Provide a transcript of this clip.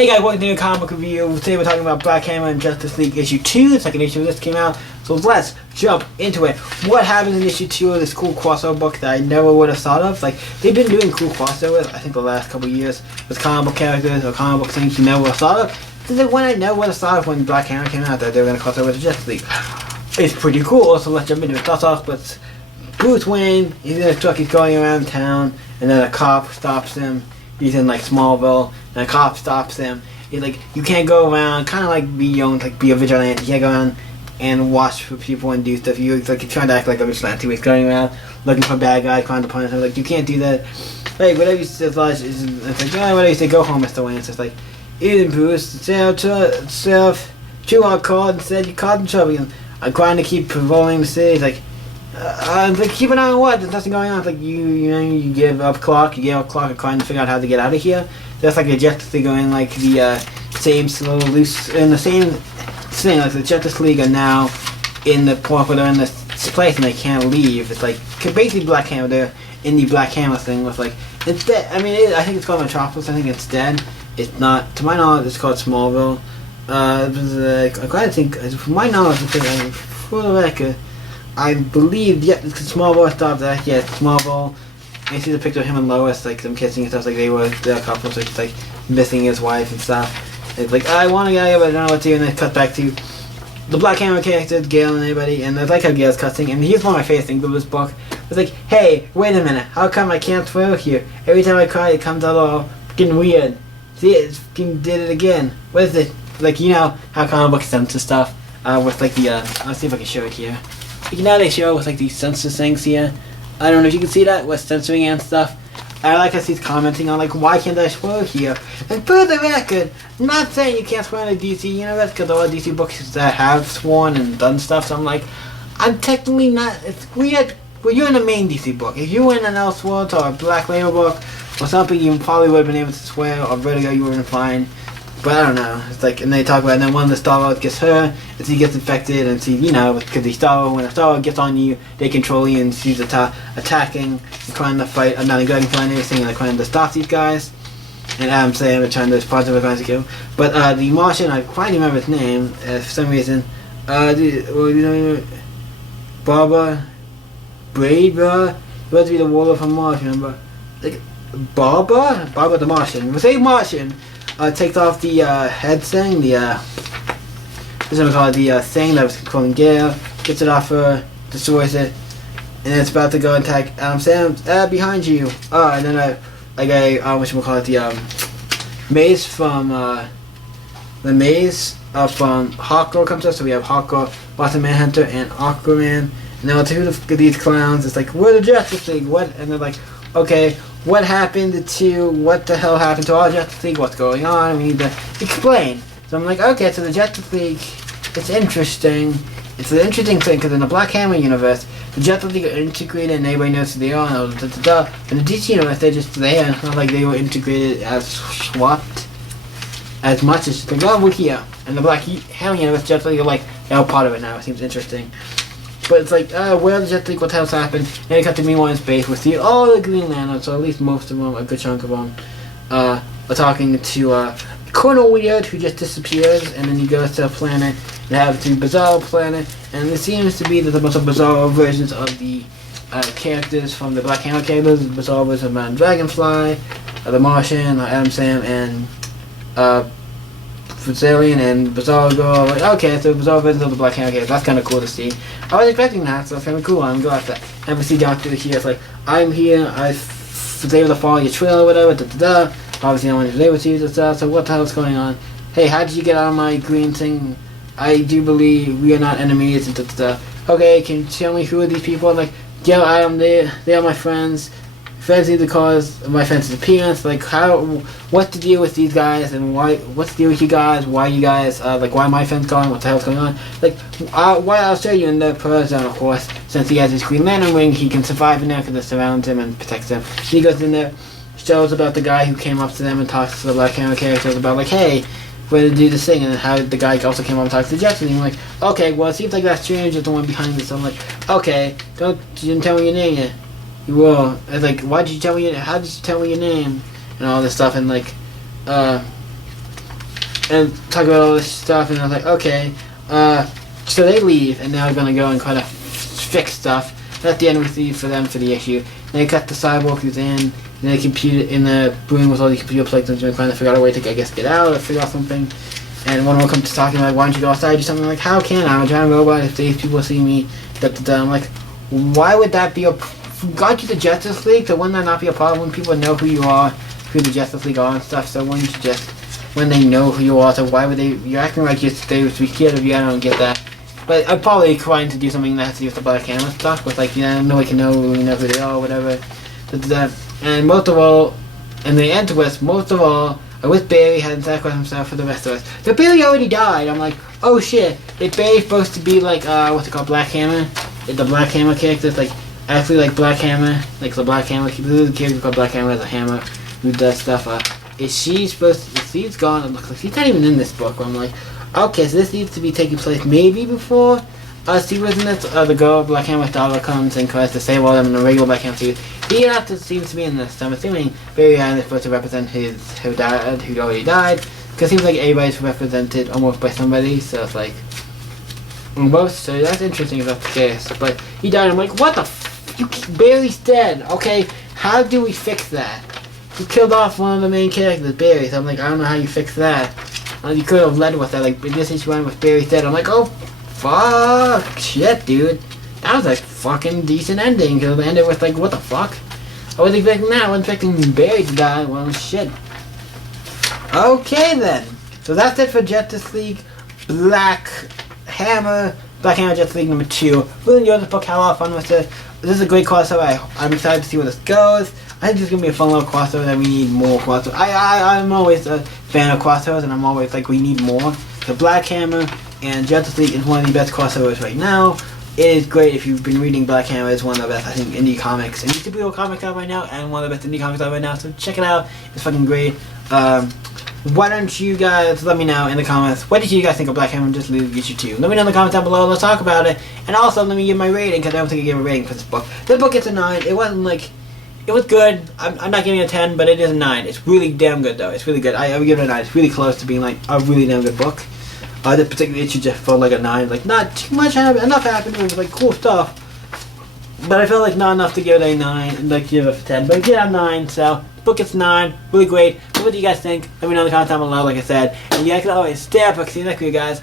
Hey guys, welcome to a new comic book review. Today we're talking about Black Hammer and Justice League issue 2. The second issue of this came out, so let's jump into it. What happens in issue 2 of this cool crossover book that I never would have thought of? Like, they've been doing cool crossovers, I think the last couple of years, with comic book characters or comic book things you never would have thought of. This is one I never would have thought of when Black Hammer came out, that they were going to cross over with the Justice League. It's pretty cool, so let's jump into it. Starts off with Bruce Wayne, he's in a truck, he's going around town, and then a cop stops him. He's in like Smallville, and a cop stops him. He's like, you can't go around, kind of like be young, like be a vigilante. You can't go around and watch for people and do stuff. You're trying to act like a vigilante. He's going around looking for bad guys, trying to punish them. Like, you can't do that. Like, whatever you say, it's like, whatever you say, go home, Mr. Wayne. It's just like, even Bruce, chew our card and said you caught in trouble. And I'm trying to keep patrolling the city. It's like, keep an eye on what? There's nothing going on. It's like you give up Clark, and trying to figure out how to get out of here. Just like the Justice League are in like the same loose in the same thing. Like the Justice League are now in the point where they're in this place and they can't leave. It's like basically Black Hammer. They're in the Black Hammer thing with like it's dead. I mean, I think it's called Metropolis. I think it's dead. It's not. To my knowledge, it's called Smallville. I kind of think, from my knowledge, for the record, I believe Smallville stopped that. Yeah, Smallville. You see the picture of him and Lois, like them kissing and stuff, like they're a couple, so she's like missing his wife and stuff. It's like, I want to get out of here, but I don't know what to do, and then cut back to the Black Hammer characters, Gale and everybody, and I like how Gale's cussing, and here's one of my favorite things of this book. It's like, hey, wait a minute, how come I can't throw here? Every time I cry, it comes out all fucking weird. See, it fucking did it again. What is it? Like, you know how comic books censor stuff, with like the, let's see if I can show it here. You know they show with like these censor things here. I don't know if you can see that with censoring and stuff. I like how he's commenting on like, why can't I swear here? And for the record, I'm not saying you can't swear in the DC universe because all the DC books that have sworn and done stuff. So I'm like, I'm technically not. It's weird. Well, you're in the main DC book. If you were in an Elseworlds or a Black Label book or something, you probably would have been able to swear. Or Vertigo, you would have been fine. But I don't know. It's like, and they talk about, and then one of the Star-Lord gets her, and she gets infected, and she, you know, because when a Star-Lord gets on you, they control you, and she's attacking, and trying to fight another Dragonfly and everything, and they're trying to stop these guys. And Adam Sam are trying to positive advice to kill. But the Martian, I finally remember his name, for some reason. Barbara Braber, he wants to be the warlord from Mars, remember? Like, Barbara the Martian. We say Martian. Takes off the head thing, the thing that was controlling Gale, gets it off her, destroys it, and it's about to go and attack Adam Sam. Behind you. And then the maze from from Hawkgirl comes up. So we have Hawkgirl, Martian Manhunter, and Aquaman. And now two of these clowns. It's like, we're the Justice League. What? And they're like, okay. What happened to, what the hell happened to our Justice League, what's going on, we need to explain. So I'm like, okay, so the Justice League, it's interesting. It's an interesting thing, because in the Black Hammer universe, the Justice League are integrated and everybody knows who they are, and in the DC universe, they're just there. It's not like they were integrated as swapped as much as, like, oh, we're here. And the Black Hammer universe, Justice League are like, they're all part of it now, it seems interesting. But it's like, where the Justice League, what the hell's happened? And they cut to meanwhile in space. We see all the Green Lanterns, so at least most of them, a good chunk of them, are talking to Colonel Weird, who just disappears, and then he goes to a planet, and have to Bizarro planet, and it seems to be that the most Bizarro versions of the characters from the Black Hammer characters, the Bizarro version of Dragonfly, the Martian, Adam Sam, and Brazilian and Bizarro Girl. Like, okay, so Bizarro versions of the Black Hammer characters. That's kind of cool to see. I was expecting that, so that's kind of cool. I'm glad that. And we see down through here, it's like, I'm here, I was able to follow your trail or whatever, Obviously, no one was able to use this, so what the hell's going on? Hey, how did you get out of my green thing? I do believe we are not enemies, Okay, can you tell me who are these people? I'm like, yo, Adam, they are my friends. Friends need the cause of my friend's disappearance. Like, what's the deal with these guys, and what's the deal with you guys? Why you guys, why my friend's gone? What the hell's going on? Like, I'll show you in the Pearl Zone, of course. Since he has his Green Lantern ring, he can survive in there because it surrounds him and protects him. He goes in there, shows about the guy who came up to them and talks to the Black Hammer characters about, like, hey, we're to do this thing, and how the guy also came up and talked to Jetson. And I'm like, okay, well, it seems like that strange is the one behind this. So I'm like, okay, you didn't tell me your name yet. You will. I was like, why did you tell me how did you tell me your name? And all this stuff, and like, and talk about all this stuff, and I was like, okay. So they leave, and now they're gonna go and kind of fix stuff. And at the end, we see for them for the issue. And they cut the cyborg who's in. And they compute in the room with all the computer plugs, and trying to figure out a way to, I guess, get out or figure out something. And one of them comes to talking like, why don't you go outside, do something? Like, how can I? I'm a giant robot. If these people see me, I'm like, why would that be a? God, you the Justice League, so wouldn't that not be a problem when people know who you are, who the Justice League are and stuff? So wouldn't you just, when they know who you are, so why would they? You're acting like they would be scared of you. I don't get that. But I'm probably trying to do something that has to do with the Black Hammer stuff, with like, nobody can know who they are or whatever. And most of all, and they end with, most of all, I wish Barry hadn't sacrificed himself for the rest of us. But Barry already died. I'm like, oh shit, is Barry supposed to be like, what's it called, Black Hammer? The Black Hammer character, it's like, actually like Black Hammer, like the Black Hammer, the character called Black Hammer as a hammer, who does stuff, is she supposed to, if she's gone, it looks like she's not even in this book, where I'm like, okay, so this needs to be taking place maybe before she was in this, the girl, Black Hammer Dollar comes and tries to save all them in a regular Black Hammer suit. He seems to be in this, so I'm assuming Barry Allen is supposed to represent who already died, because it seems like everybody's represented almost by somebody, so it's like, almost, so that's interesting if that's the case. But he died, I'm like, what the Barry's dead, okay, how do we fix that? He killed off one of the main characters, Barry, so I'm like, I don't know how you fix that. You could have led with that, like, in this issue with Barry's dead, I'm like, oh, fuck, shit, dude. That was a fucking decent ending, because it ended with, like, what the fuck? I wasn't expecting that, I wasn't expecting Barry to die, well, shit. Okay, then. So that's it for Justice League Black Hammer Justice League number 2. Really enjoyed this book, had a lot of fun with it. This is a great crossover, I'm excited to see where this goes. I think this is going to be a fun little crossover that we need more crossover. I'm always a fan of crossovers, and I'm always like, we need more. So Black Hammer and Justice League is one of the best crossovers right now. It is great if you've been reading Black Hammer. It's one of the best, I think, indie comics and superhero comics out right now, and one of the best indie comics out right now. So check it out. It's fucking great. Why don't you guys let me know in the comments, what did you guys think of Black Hammer and Justice League issue 2? Let me know in the comments down below. Let's talk about it. And also, let me give my rating, because I don't think I gave a rating for this book. This book gets a 9. It wasn't like, it was good. I'm not giving it a 10, but it is a 9. It's really damn good, though. It's really good. I would give it a 9. It's really close to being like a really damn good book. This particular issue just felt like a 9. Like, not too much happened. Enough happened. It was like cool stuff. But I felt like not enough to give it a 9 and like give it a 10. But I did have 9, so the book gets 9. Really great. What do you guys think? Let me know in the comments down below, like I said. And you guys can always stay up. I'll see you next week, guys.